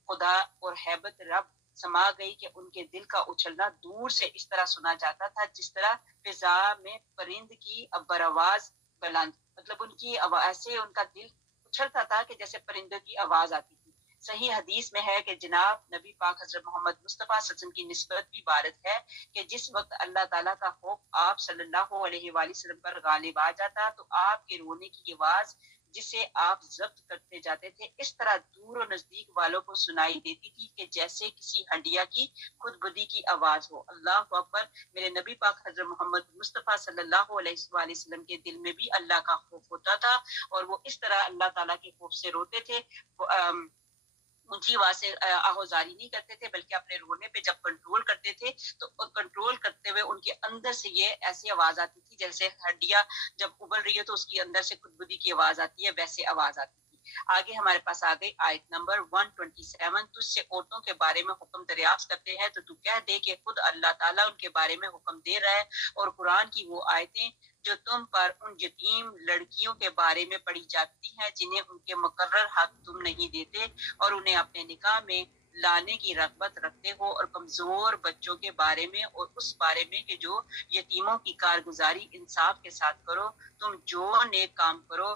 خدا اور ہیبت رب سما گئی کہ ان کے دل کا اچھلنا دور سے اس طرح سنا جاتا تھا جس طرح فضا میں پرند کی برآواز بلند، مطلب ان کی ایسے ان کا دل اچھلتا تھا کہ جیسے پرندوں کی آواز آتی تھی۔ صحیح حدیث میں ہے کہ جناب نبی پاک حضرت محمد مصطفیٰ صلی اللہ علیہ وسلم کی نسبت بھی وارد ہے کہ جس وقت اللہ تعالیٰ کا خوف آپ صلی اللہ علیہ وآلہ وسلم پر غالب آ جاتا تو آپ کے رونے کی آواز جسے آپ ضبط کرتے جاتے تھے اس طرح دور و نزدیک والوں کو سنائی دیتی تھی کہ جیسے کسی ہنڈیا کی خود بدی کی آواز ہو۔ اللہ اکبر! میرے نبی پاک حضرت محمد مصطفیٰ صلی اللہ علیہ وآلہ وسلم کے دل میں بھی اللہ کا خوف ہوتا تھا اور وہ اس طرح اللہ تعالیٰ کے خوف سے روتے تھے، اونچی آواز سے آہوزاری نہیں کرتے تھے بلکہ اپنے رونے پہ جب کنٹرول کرتے تھے تو کنٹرول کرتے ہوئے ان کے اندر سے یہ ایسی آواز آتی تھی جیسے ہڈیاں جب ابل رہی ہے تو اس کی اندر سے خودبدی کی آواز آتی ہے، ویسے آواز آتی تھی۔ آگے ہمارے پاس آ گئی آیت نمبر 127، تجھ سے عورتوں کے بارے میں حکم دریافت کرتے ہیں تو کہہ دے کہ خود اللہ تعالیٰ ان کے بارے میں حکم دے رہا ہے، اور قرآن کی وہ آیتیں جو تم پر ان یتیم لڑکیوں کے بارے میں پڑھی جاتی ہیں جنہیں ان کے مقرر حق تم نہیں دیتے اور انہیں اپنے نکاح میں لانے کی رغبت رکھتے ہو، اور کمزور بچوں کے بارے میں اور اس بارے میں کہ جو یتیموں کی کارگزاری انصاف کے ساتھ کرو، تم جو نیک کام کرو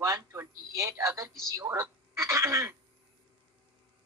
128।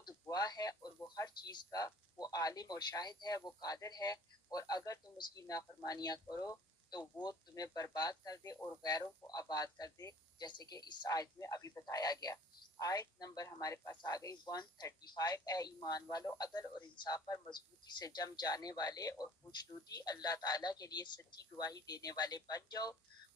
خود گواہ ہے اور وہ ہر چیز کا وہ عالم اور شاہد ہے، وہ قادر ہے، اور اگر تم اس کی نافرمانیاں کرو تو وہ تمہیں برباد کر دے اور غیروں کو آباد کر دے، جیسے کہ اس آیت میں ابھی بتایا گیا۔ آیت نمبر ہمارے پاس آ گئی 135۔ اے ایمان والو، عدل اور انصاف پر مضبوطی سے جم جانے والے اور خوشنودی اللہ تعالیٰ کے لیے سچی گواہی دینے والے بن جاؤ،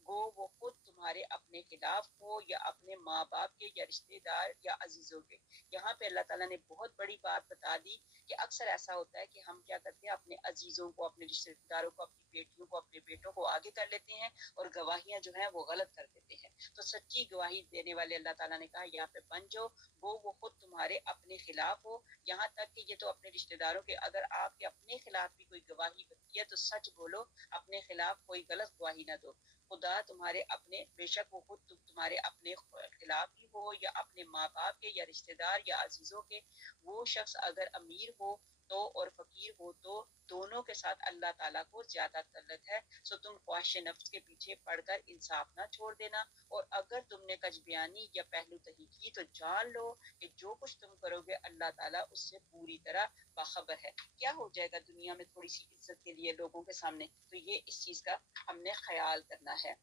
گو وہ خود تمہارے اپنے خلاف ہو یا اپنے ماں باپ کے یا رشتے دار یا عزیزوں کے۔ یہاں پہ اللہ تعالیٰ نے بہت بڑی بات بتا دی کہ اکثر ایسا ہوتا ہے کہ ہم کیا کرتے ہیں، اپنے عزیزوں کو، اپنے رشتے داروں کو، اپنی بیٹیوں کو، اپنے بیٹوں کو آگے کر لیتے ہیں اور گواہیاں جو ہیں وہ غلط کر دیتے ہیں۔ تو سچی گواہی دینے والے اللہ تعالیٰ نے کہا یہاں پہ بن جاؤ، وہ خود تمہارے اپنے خلاف ہو، یہاں تک کہ یہ تو اپنے رشتے داروں کے، اگر آپ کے اپنے خلاف بھی کوئی گواہی بنتی ہے تو سچ بولو، اپنے خلاف کوئی غلط گواہی نہ دو۔ خدا تمہارے اپنے، بے شک وہ خود تمہارے اپنے خلاف ہی ہو یا اپنے ماں باپ کے یا رشتے دار یا عزیزوں کے، وہ شخص اگر امیر ہو تو اور فقیر ہو تو دونوں کے ساتھ اللہ تعالیٰ کو زیادہ تعلق ہے، سو تم خواہش نفس کے پیچھے پڑ کر انصاف نہ چھوڑ دینا، اور اگر تم نے کج بیانی یا پہلو تہی کی تو جان لو کہ جو کچھ تم کرو گے اللہ تعالیٰ اس سے پوری طرح باخبر ہے۔ کیا ہو جائے گا دنیا میں تھوڑی سی عزت کے لیے لوگوں کے سامنے، تو یہ اس چیز کا ہم نے خیال کرنا ہے۔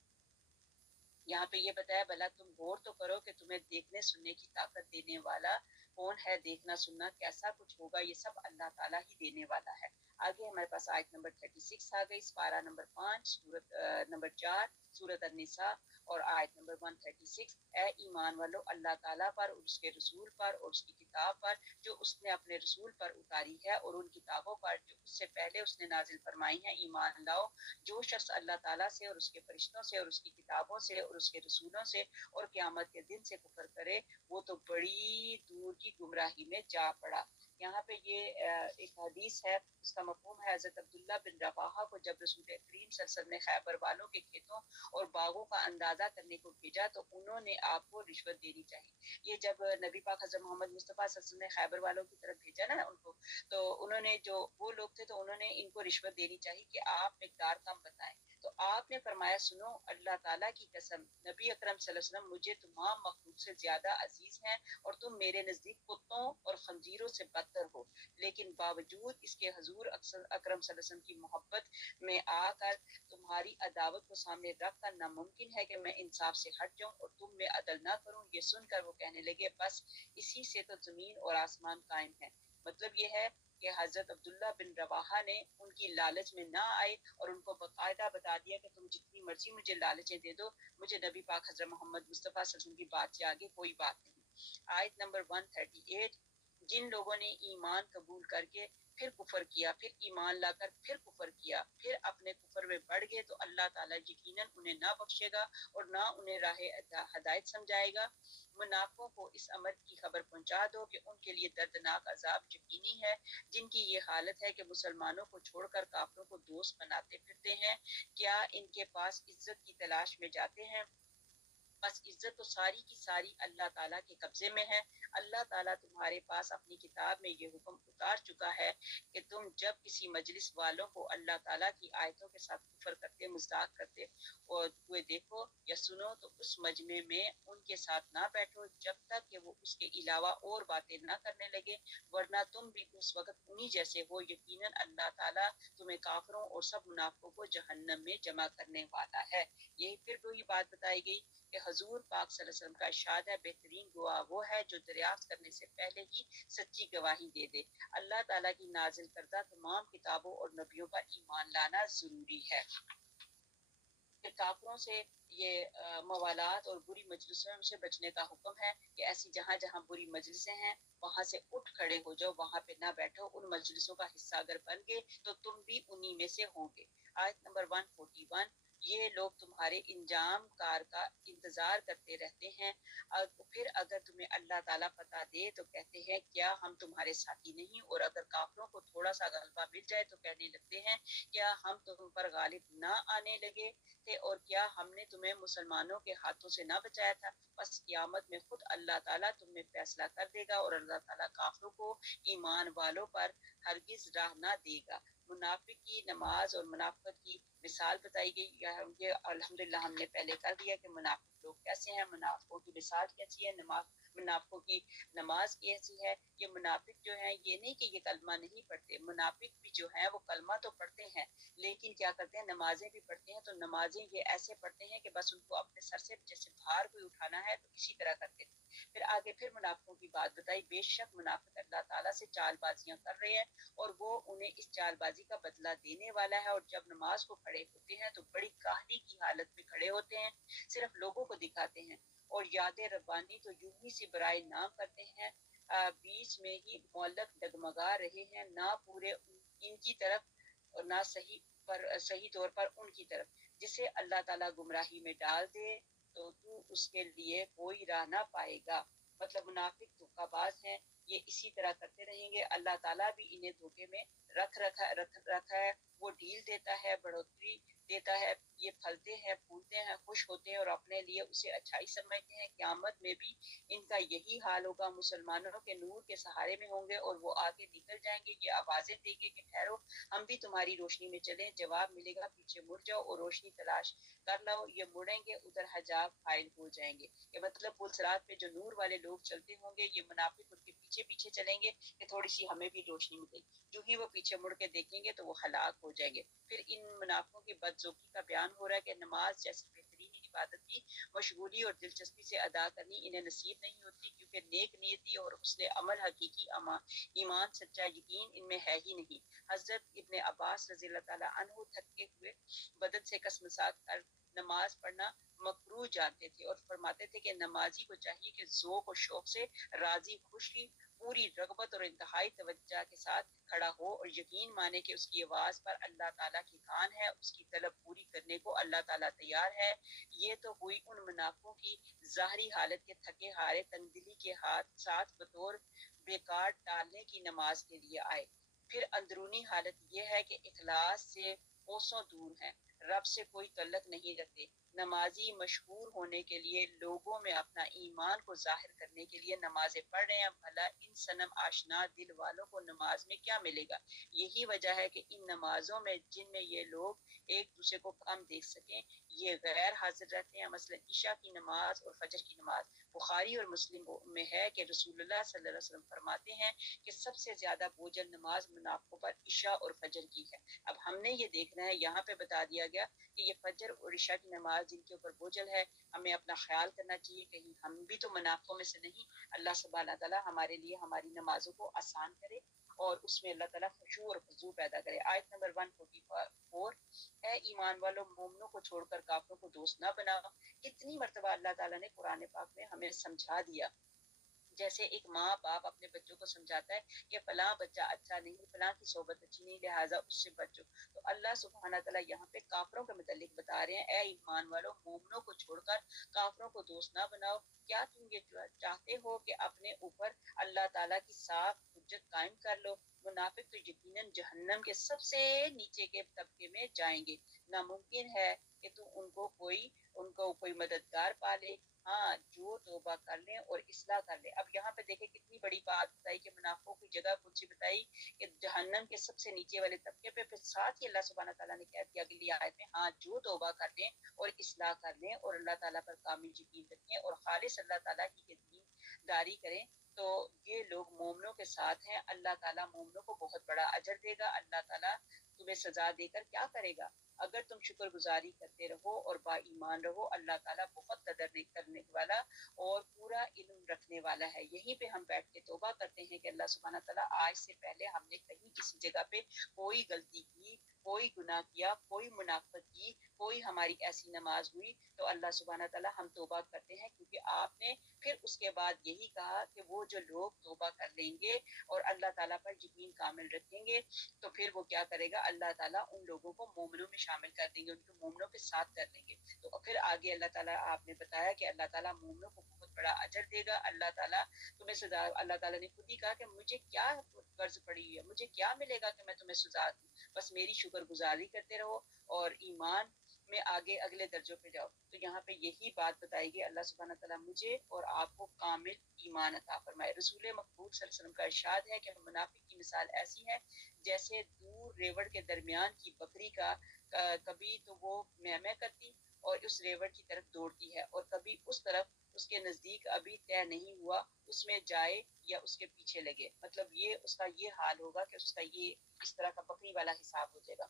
یہاں پہ یہ بتایا بھلا تم غور تو کرو کہ تمہیں دیکھنے سننے کی طاقت دینے والا کون ہے، دیکھنا سننا کیسا کچھ ہوگا، یہ سب اللہ تعالیٰ ہی دینے والا ہے۔ آگے ہمارے پاس آیت نمبر 36 آ گئی، سپارہ نمبر 5، سورت نمبر 4، سورت النساء، اور آیت نمبر 136۔ اے ایمان والو، اللہ تعالیٰ پر اور اس کے رسول پر اور اس کی کتاب پر جو اس نے اپنے رسول پر اتاری ہے اور ان کتابوں پر جو اس سے پہلے اس نے نازل فرمائی ہیں ایمان لاؤ۔ جو شخص اللہ تعالیٰ سے اور اس کے فرشتوں سے اور اس کی کتابوں سے اور اس کے رسولوں سے اور قیامت کے دن سے کفر کرے، وہ تو بڑی دور کی گمراہی میں جا پڑا۔ یہاں پہ یہ ایک حدیث ہے، اس کا مفہوم ہے حضرت عبداللہ بن رواحہ کو جب رسول کریم صلی اللہ علیہ وسلم نے خیبر والوں کے کھیتوں اور باغوں کا اندازہ کرنے کو بھیجا تو انہوں نے آپ کو رشوت دینی چاہیے۔ یہ جب نبی پاک حضرت محمد مصطفیٰ صلی اللہ علیہ وسلم نے خیبر والوں کی طرف بھیجا نا ان کو، تو انہوں نے، جو وہ لوگ تھے، تو انہوں نے ان کو رشوت دینی چاہیے کہ آپ مقدار کم بتائیں، تو آپ نے فرمایا سنو، اللہ تعالیٰ کی قسم، نبی اکرم صلی اللہ علیہ وسلم مجھے تمام مخلوق سے زیادہ عزیز ہیں اور تم میرے نزدیک کتوں اور خنزیروں سے بدتر ہو، لیکن باوجود اس کے حضور اکرم صلی اللہ علیہ وسلم کی محبت میں آ کر تمہاری عداوت کو سامنے رکھ کر ناممکن ہے کہ میں انصاف سے ہٹ جاؤں اور تم میں عدل نہ کروں۔ یہ سن کر وہ کہنے لگے بس اسی سے تو زمین اور آسمان قائم ہے۔ مطلب یہ ہے کہ حضرت عبداللہ بن رواحہ نے ان کی لالچ میں نہ آئے اور ان کو باقاعدہ بتا دیا کہ تم جتنی مرضی مجھے لالچیں دے دو، مجھے نبی پاک حضرت محمد مصطفیٰ صلی اللہ علیہ وسلم کی بات سے آگے کوئی بات نہیں۔ آیت نمبر 138۔ جن لوگوں نے ایمان قبول کر کے پھر کفر کیا، پھر ایمان لا کر پھر کفر کیا، پھر اپنے کفر میں بڑھ گئے تو اللہ تعالیٰ یقیناً انہیں نہ بخشے گا اور نہ انہیں راہ ہدایت سمجھائے گا۔ منافقوں کو اس امر کی خبر پہنچا دو کہ ان کے لیے دردناک عذاب یقینی ہے، جن کی یہ حالت ہے کہ مسلمانوں کو چھوڑ کر کافروں کو دوست بناتے پھرتے ہیں، کیا ان کے پاس عزت کی تلاش میں جاتے ہیں؟ بس عزت تو ساری کی ساری اللہ تعالیٰ کے قبضے میں ہے۔ اللہ تعالیٰ تمہارے پاس اپنی کتاب میں یہ حکم اتار چکا ہے کہ تم جب کسی مجلس والوں کو اللہ تعالیٰ کی آیتوں کے ساتھ کفر کرتے، مذاق کرتے اور ہوئے دیکھو یا سنو تو اس مجمع میں ان کے ساتھ نہ بیٹھو جب تک کہ وہ اس کے علاوہ اور باتیں نہ کرنے لگے، ورنہ تم بھی اس وقت انہی جیسے ہو، یقیناً اللہ تعالیٰ تمہیں کافروں اور سب منافقوں کو جہنم میں جمع کرنے والا ہے۔ یہی پھر وہی بات بتائی گئی کہ حضور پاک صلی اللہ علیہ وسلم کا ارشاد ہے بہترین گواہ وہ ہے جو دریافت کرنے سے پہلے ہی سچی گواہی دے دے۔ اللہ تعالیٰ کی نازل کردہ تمام کتابوں اور نبیوں پر ایمان لانا ضروری ہے۔ کہ کافروں سے یہ موالات اور بری مجلسوں سے بچنے کا حکم ہے کہ ایسی جہاں جہاں بری مجلسیں ہیں وہاں سے اٹھ کھڑے ہو جاؤ، وہاں پہ نہ بیٹھو، ان مجلسوں کا حصہ اگر بن گئے تو تم بھی انہی میں سے ہوں گے۔ آیت نمبر 141۔ یہ لوگ تمہارے انجام کار کا انتظار کرتے رہتے ہیں، پھر اگر تمہیں اللہ تعالیٰ فتح دے تو کہتے ہیں کیا ہم تمہارے ساتھی نہیں، اور اگر کافروں کو تھوڑا سا غلبہ مل جائے تو کہنے لگتے ہیں کیا ہم تم پر غالب نہ آنے لگے تھے، اور کیا ہم نے تمہیں مسلمانوں کے ہاتھوں سے نہ بچایا تھا۔ بس قیامت میں خود اللہ تعالیٰ تم میں فیصلہ کر دے گا اور اللہ تعالیٰ کافروں کو ایمان والوں پر ہرگز راہ نہ دے گا۔ منافق کی نماز اور منافقت کی مثال بتائی گئی، یہ الحمدللہ ہم نے پہلے کر دیا کہ منافق لوگ کیسے ہیں، منافقوں کی مثال کیسی ہے، منافقوں کی نماز کیسی ہے. یہ منافق جو ہیں یہ نہیں کہ یہ کلمہ نہیں پڑھتے، منافق بھی جو ہیں وہ کلمہ تو پڑھتے ہیں لیکن کیا کرتے ہیں نمازیں بھی پڑھتے ہیں. تو نمازیں یہ ایسے پڑھتے ہیں کہ بس ان کو اپنے سر سے جیسے بھار کوئی اٹھانا ہے تو اسی طرح کرتے تھے. پھر آگے پھر منافقوں کی بات بتائی. بے شک منافق اللہ تعالیٰ سے چال بازیاں کر رہے ہیں اور وہ انہیں اس چال بازی کا بدلہ دینے والا ہے. اور جب نماز کو کھڑے ہوتے ہیں تو بڑی کاہلی کی حالت میں کھڑے ہوتے ہیں، صرف لوگوں کو دکھاتے ہیں اور یاد ربانی تو یوں ہی سی برائے نام کرتے ہیں، بیچ میں ہی معلق ڈگمگا رہے ہیں، نہ پورے ان کی طرف اور نہ صحیح طور پر ان کی طرف. جسے اللہ تعالیٰ گمراہی میں ڈال دے تو اس کے لیے کوئی راہ نہ پائے گا. مطلب منافق دھوکہ باز ہیں، یہ اسی طرح کرتے رہیں گے. اللہ تعالیٰ بھی انہیں دھوکے میں رکھا ہے. وہ ڈھیل دیتا ہے، بڑھوتری دیتا ہے، یہ پھلتے ہیں پھولتے ہیں خوش ہوتے ہیں اور اپنے لیے اسے اچھائی سمجھتے ہیں. قیامت میں بھی ان کا یہی حال ہوگا. مسلمانوں کے نور کے سہارے میں ہوں گے اور وہ آگے نکل جائیں گے. یہ آوازیں دیں گے کہ ٹھہرو ہم بھی تمہاری روشنی میں چلیں. جواب ملے گا پیچھے مڑ جاؤ اور روشنی تلاش کر لو. یہ مڑیں گے ادھر حجاب حائل ہو جائیں گے. یہ مطلب پل صراط پہ جو نور والے لوگ چلتے ہوں گے یہ منافق ان کے پیچھے پیچھے چلیں گے کہ تھوڑی سی ہمیں بھی روشنی ملے گی. جو ہی وہ پیچھے مڑ کے دیکھیں گے تو وہ ہلاک ہو جائیں گے. پھر ان منافقوں کی بدذوقی کا بیان ہو رہا ہے کہ نماز جیسی بہترین عبادت بھی مشغولی اور دلچسپی سے ادا کرنی انہیں نصیب نہیں ہوتی، کیونکہ نیک نیتی اور حسن عمل، حقیقی ایمان، سچا یقین ان میں ہے ہی نہیں. حضرت ابن عباس رضی اللہ تعالیٰ عنہ تھکے ہوئے بدن سے کسمسات کر نماز پڑھنا مکروہ جانتے تھے اور فرماتے تھے کہ نمازی کو چاہیے کہ ذوق و شوق سے راضی خوشی پوری رغبت اور انتہائی توجہ کے ساتھ کھڑا ہو اور یقین مانے کہ اس کی آواز پر اللہ تعالیٰ کی کان ہے، اس کی طلب پوری کرنے کو اللہ تعالیٰ تیار ہے. یہ تو ہوئی ان منافقوں کی ظاہری حالت کے تھکے ہارے تنگ دلی کے ساتھ بطور بیکار ٹالنے کی نماز کے لیے آئے. پھر اندرونی حالت یہ ہے کہ اخلاص سے کوسوں دور ہیں، رب سے کوئی تعلق نہیں رکھتے. نمازی مشہور ہونے کے لیے، لوگوں میں اپنا ایمان کو ظاہر کرنے کے لیے نمازیں پڑھ رہے ہیں. بھلا ان صنم آشنا دل والوں کو نماز میں کیا ملے گا؟ یہی وجہ ہے کہ ان نمازوں میں جن میں یہ لوگ ایک دوسرے کو کم دیکھ سکیں یہ غیر حاضر رہتے ہیں. مثلا عشاء کی نماز اور فجر کی نماز. بخاری اور مسلم میں ہے کہ رسول اللہ صلی اللہ علیہ وسلم فرماتے ہیں کہ سب سے زیادہ بوجھل نماز منافقوں پر عشاء اور فجر کی ہے. اب ہم نے یہ دیکھنا ہے، یہاں پہ بتا دیا گیا کہ یہ فجر اور عشاء کی نماز جن کے اوپر بوجھل ہے، ہمیں اپنا خیال کرنا چاہیے کہیں ہم بھی تو منافقوں میں سے نہیں. اللہ سبحانہ تعالیٰ ہمارے لیے ہماری نمازوں کو آسان کرے اور اس میں اللہ تعالیٰ خشوع اور خضوع پیدا کرے. آیت نمبر 144. اے ایمان والو، مومنوں کو چھوڑ کر کافروں کو دوست نہ بناؤ. کتنی مرتبہ اللہ تعالیٰ نے قرآن پاک میں ہمیں سمجھا دیا. جیسے ایک ماں باپ اپنے بچوں کو سمجھاتا ہے کہ فلاں بچہ اچھا نہیں، فلاں کی صحبت اچھی نہیں، لہٰذا اس سے بچو. تو اللہ سبحانہ تعالیٰ یہاں پہ کافروں کے متعلق بتا رہے ہیں، اے ایمان والو، مومنوں کو چھوڑ کر کافروں کو دوست نہ بناؤ. کیا تم یہ چاہتے ہو کہ اپنے اوپر اللہ تعالیٰ کی صاف حجت قائم کر لو؟ منافق تو یقیناً جہنم کے سب سے نیچے کے طبقے میں جائیں گے. ناممکن ہے کہ تم ان کو کوئی مددگار پالے، ہاں جو توبہ کر لیں اور اصلاح کر لیں. اب یہاں پہ دیکھیں کتنی بڑی بات بتائی کہ منافقوں کی جگہ کون سی بتائی کہ جہنم کے سب سے نیچے والے طبقے پہ. پھر ساتھ ہی اللہ سبحانہ تعالیٰ نے کہہ دیا اگلی آیت میں، ہاں جو توبہ کر لیں اور اصلاح کر لیں اور اللہ تعالیٰ پر کامل یقین رکھیں اور خالص اللہ تعالیٰ کی دین داری کریں تو یہ لوگ مومنوں کے ساتھ ہیں. اللہ تعالیٰ مومنوں کو بہت بڑا اجر دے گا. اللہ تعالیٰ تمہیں سزا دے کر کیا کرے گا اگر تم شکر گزاری کرتے رہو اور با ایمان رہو. اللہ تعالیٰ بہت قدر کرنے والا اور پورا علم رکھنے والا ہے. یہیں پہ ہم بیٹھ کے توبہ کرتے ہیں کہ اللہ سبحانہ تعالیٰ آج سے پہلے ہم نے کہیں کسی جگہ پہ کوئی غلطی کی، کوئی گناہ کیا، کوئی منافقت کی، کوئی ہماری ایسی نماز ہوئی تو اللہ سبحانہ تعالیٰ ہم توبہ کرتے ہیں، کیونکہ آپ نے پھر اس کے بعد یہی کہا کہ وہ جو لوگ توبہ کر لیں گے اور اللہ تعالیٰ پر یقین کامل رکھیں گے تو پھر وہ کیا کرے گا، اللہ تعالیٰ ان لوگوں کو مومنوں میں شامل کر دیں گے، ان کو مومنوں کے ساتھ کر لیں گے. تو پھر آگے اللہ تعالیٰ آپ نے بتایا کہ اللہ تعالیٰ مومنوں کو بہت بڑا اجر دے گا. اللہ تعالیٰ تمہیں سزا، اللہ تعالیٰ نے خود ہی کہا کہ مجھے کیا قرض پڑی ہے، مجھے کیا ملے گا کہ میں تمہیں سزا دوں، بس میری شکر گزاری کرتے رہو اور ایمان میں آگے اگلے درجوں پہ جاؤ. تو یہاں پہ یہی بات بتائی گئی. اللہ سبحانہ تعالیٰ مجھے اور آپ کو کامل ایمان عطا فرمائے. رسول مقبول صلی اللہ علیہ وسلم کا ارشاد ہے کہ منافق کی مثال ایسی ہے جیسے دور ریوڑ کے درمیان کی بکری کا کبھی تو وہ میں کرتی اور اس ریوڑ کی طرف دوڑتی ہے اور کبھی اس طرف اس کے نزدیک ابھی طے نہیں ہوا اس میں جائے یا اس کے پیچھے لگے. مطلب یہ اس کا یہ حال ہوگا کہ اس کا یہ اس طرح کا بکری والا حساب ہو جائے گا.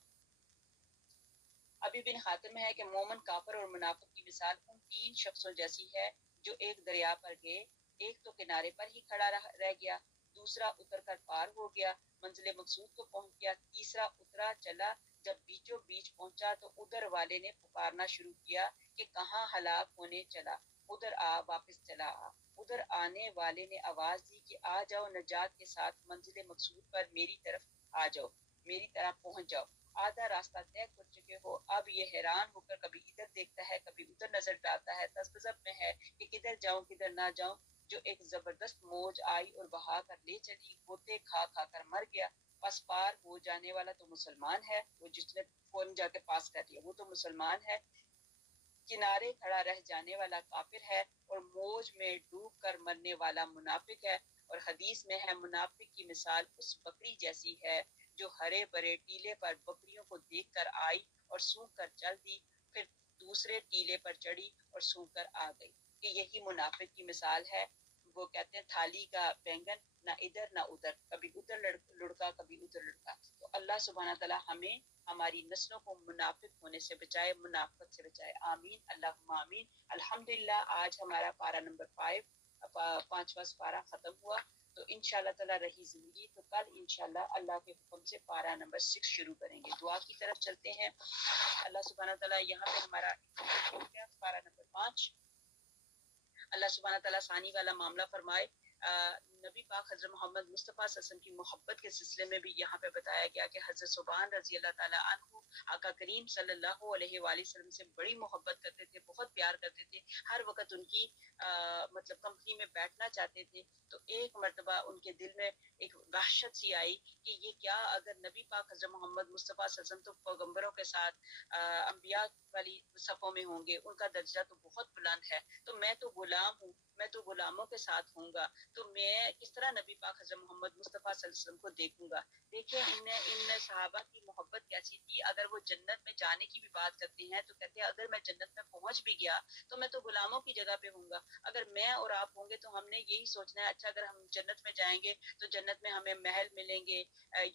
ابھی بن خاتم میں ہے کہ مومن، کافر اور منافق کی مثال ان 3 شخصوں جیسی ہے جو ایک دریا پر گئے. ایک تو کنارے پر ہی کھڑا رہ گیا، دوسرا اتر کر پار ہو گیا، منزل مقصود کو پہنچ گیا، تیسرا اترا چلا. جب بیچوں بیچ پہنچا تو ادھر والے نے پکارنا شروع کیا کہ کہاں ہلاک ہونے چلا، ادھر آ، واپس چلا آ. ادھر آنے والے نے آواز دی کہ آ جاؤ، نجات کے ساتھ منزل مقصود پر میری طرف آ جاؤ، میری طرح پہنچ جاؤ. آدھا راستہ طے کر چکے ہو. اب یہ حیران ہو کر کبھی ادھر دیکھتا ہے کبھی ادھر نظر ڈالتا ہے، تذبذب میں ہے کہ کدھر جاؤں کدھر نہ جاؤں. جو ایک زبردست موج آئی اور بہا کر لے چلی، غوطے کھا کھا کر مر گیا. پس پار ہو جانے والا تو مسلمان ہے، وہ جس نے فون جا کے پاس کر لیا وہ تو مسلمان ہے. کنارے کھڑا رہ جانے والا کافر ہے، اور موج میں ڈوب کر مرنے والا منافق ہے. اور حدیث میں ہے منافق کی مثال اس بکری جیسی ہے جو ہرے بھرے ٹیلے پر بکریوں کو دیکھ کر آئی اور سونگ کر چل دی، پھر دوسرے ٹیلے پر چڑھی اور سونگ کر آ گئی. کہ یہی منافق کی مثال ہے. وہ کہتے ہیں تھالی کا بینگن نہ ادھر نہ ادھر، کبھی ادھر لڑکا کبھی ادھر لڑکا. تو اللہ سبحانہ تعالیٰ ہمیں ہماری نسلوں کو منافق ہونے سے بچائے، منافقت سے بچائے. آمین اللہم آمین. الحمدللہ آج ہمارا پارہ نمبر 5واں پارہ ختم ہوا. تو انشاءاللہ تعالیٰ رہی زندگی تو کل انشاءاللہ اللہ کے حکم سے پارہ نمبر 6 شروع کریں گے. دعا کی طرف چلتے ہیں. اللہ سبحانہ تعالیٰ یہاں پہ ہمارا ہو گیا پارہ نمبر 5. اللہ سبحانہ تعالیٰ ثانی والا معاملہ فرمائے. نبی پاک حضرت محمد مصطفیٰ صلی اللہ علیہ وسلم کی محبت کے سلسلے میں بھی یہاں پہ بتایا گیا کہ حضرت سبحان رضی اللہ تعالیٰ عنہ آقا کریم صلی اللہ علیہ وآلہ وسلم سے بڑی محبت کرتے تھے، بہت پیار کرتے تھے، ہر وقت ان کی مطلب کمپنی میں بیٹھنا چاہتے تھے. تو ایک مرتبہ ان کے دل میں ایک وحشت سی آئی کہ یہ کیا اگر نبی پاک حضرت محمد مصطفیٰ صلی اللہ علیہ وسلم تو پیغمبروں کے ساتھ انبیاء والی صفوں میں ہوں گے، ان کا درجہ تو بہت بلند ہے، تو میں تو غلام ہوں، میں تو غلاموں کے ساتھ ہوں گا، تو میں کس طرح نبی پاک حضرت محمد مصطفیٰ صلی اللہ علیہ وسلم کو دیکھوں گا. دیکھیں ان صحابہ کی محبت کیسی تھی. اگر وہ جنت میں جانے کی بھی بات کرتے ہیں تو کہتے ہیں اگر میں جنت میں پہنچ بھی گیا تو میں تو غلاموں کی جگہ پہ ہوں گا. اگر میں اور آپ ہوں گے تو ہم نے یہی سوچنا ہے اچھا اگر ہم جنت میں جائیں گے تو جنت میں ہمیں محل ملیں گے،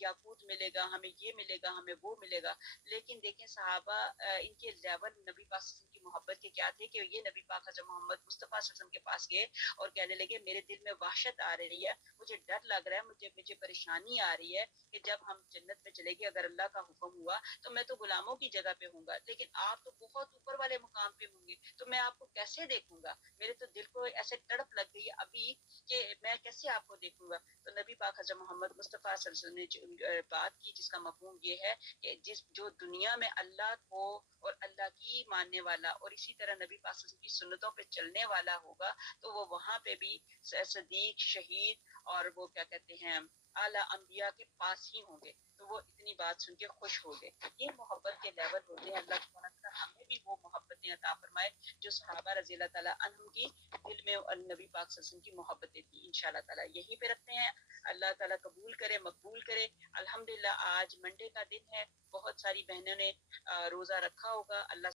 یاقوت ملے گا، ہمیں یہ ملے گا، ہمیں وہ ملے گا. لیکن دیکھیں صحابہ ان کے لیول نبی پاک صلی اللہ علیہ وسلم کی محبت کے کیا تھے کہ یہ نبی پاک حضرت محمد مصطفیٰ صلی اللہ علیہ وسلم کے پاس گئے اور کہنے لگے میرے دل میں وحشت آ رہی ہے، مجھے ڈر لگ رہا ہے، مجھے پریشانی آ رہی ہے کہ جب ہم جنت میں چلے گئے اگر اللہ کا حکم ہوا تو میں تو غلاموں کی جگہ پہ ہوں گا، لیکن آپ تو بہت اوپر والے مقام پہ ہوں گے تو میں آپ کو کیسے دیکھوں گا. میرے تو دل کو ایسے تڑپ لگ گئی ابھی کہ میں کیسے آپ کو دیکھوں گا. تو نبی پاک حضرت محمد مصطفیٰ صلی اللہ علیہ وسلم نے بات کی جس کا مفہوم یہ ہے کہ جو دنیا میں اللہ کو اور اللہ کی ماننے والا اور اسی طرح نبی پاک صلی اللہ علیہ وسلم کی سنتوں پہ چلنے والا ہوگا تو وہ وہاں پہ بھی صدیق، شہید اور وہ کیا کہتے ہیں اعلیٰ انبیاء کے پاس ہی ہوں گے. تو وہ اتنی بات سن کے خوش ہو گئے. یہ محبت کے لیول ہوتے ہیں. اللہ سبحانہ وتعالی ہمیں بھی وہ محبتیں عطا فرمائے جو صحابہ رضی اللہ تعالیٰ عنہم کی دل میں نبی پاک صلی اللہ علیہ وسلم کی محبتیں تھیں. انشاءاللہ تعالیٰ یہیں پہ رکھتے ہیں. اللہ تعالیٰ قبول کرے، مقبول کرے. الحمدللہ آج منڈے کا دن ہے، بہت ساری بہنوں نے روزہ رکھا ہوگا. اللہ